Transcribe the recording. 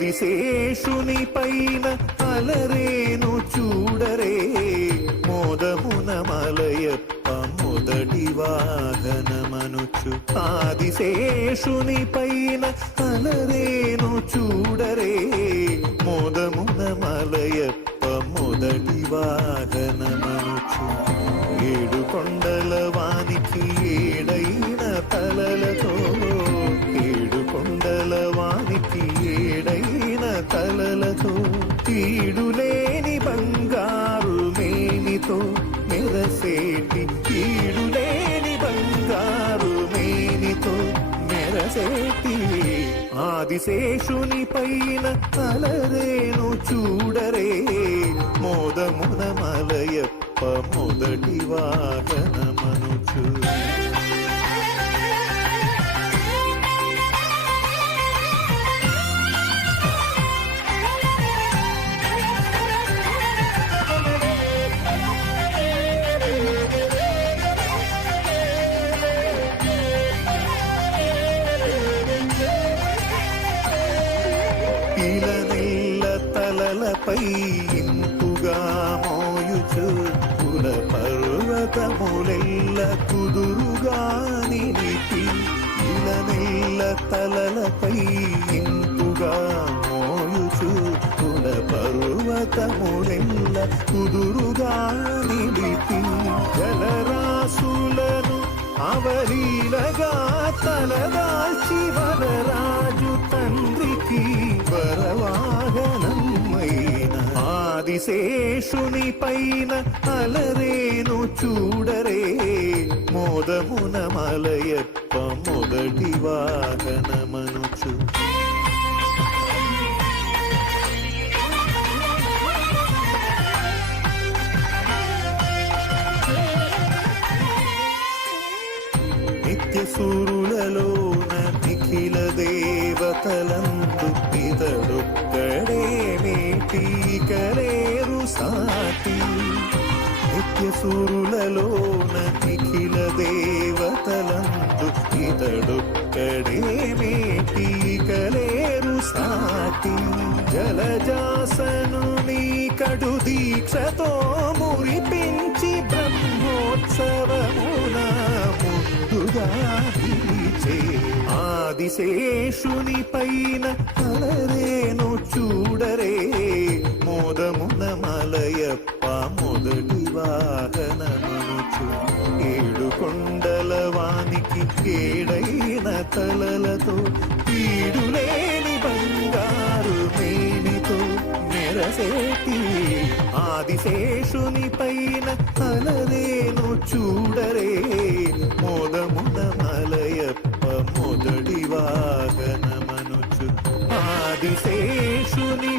ఆదిశేషుని పైన అలరేను చూడరే మోదమున మలయప్ప మొదటి వాహనమనుచు. ఆదిశేషుని పైన అలరేను చూడరే మోదమున మలయప్ప మొదటి వాహనమనుచు. ఏడు కొండల వానికి ఏడైన తలలతో ఏడు కొండల వానికి ఏడైన తలలతో ఈడులేని బంగారు మేనితో మెరసేటి ఈడులేని బంగారు మేనితో మెరసేటి ఆదిశేషుని పైన అలరేను చూడరే మోదమున మలయప్ప మొదటి వాహనమనుచు. ఇలనెల్ల తలలపై ఇంపుగా మోయుచు కుల పర్వతములెల్ల కుదురుగా నిలిపి. ఇలనెల్ల తలలపై ఇంపుగా మోయుచు కుల పర్వతములెల్ల కుదురుగా నిలిపి. జలరాశులను అవలీలగా తలదాల్చి వరరాజు తండ్రికి వరవాహనమైన ఆదిశేషుని పైన అలరేను చూడరే మోదమున మలయప్ప మొదటి వాహనమనుచు. నిత్యసూరులలోన నిఖిల దేవతలందు ఇతడొక్కడే మేటీకలేరు సాటి. నిత్యసూరులలోన నిఖిల దేవతలందు ఇతడొక్కడే మేటీకలేరు సాటి. జలజాసను నీ కడు దీక్షతో మురిపించి బ్రహ్మోత్సవమున ముందుగా నిలిచే ఆదిశేషుని పైన అలరేను చూడరే మోదమున మలయప్ప మొదటి వాహనమనుచు. ఏడు కొండల వానికి ఏడైన తలలతో ఈడులేని బంగారు మేనితో మెరసేటి ఆదిశేషుని పైన అలరేను చూడరే మోదమున మలయప్ప మొదటి వాహనమనుచు. ఆదిశేషుని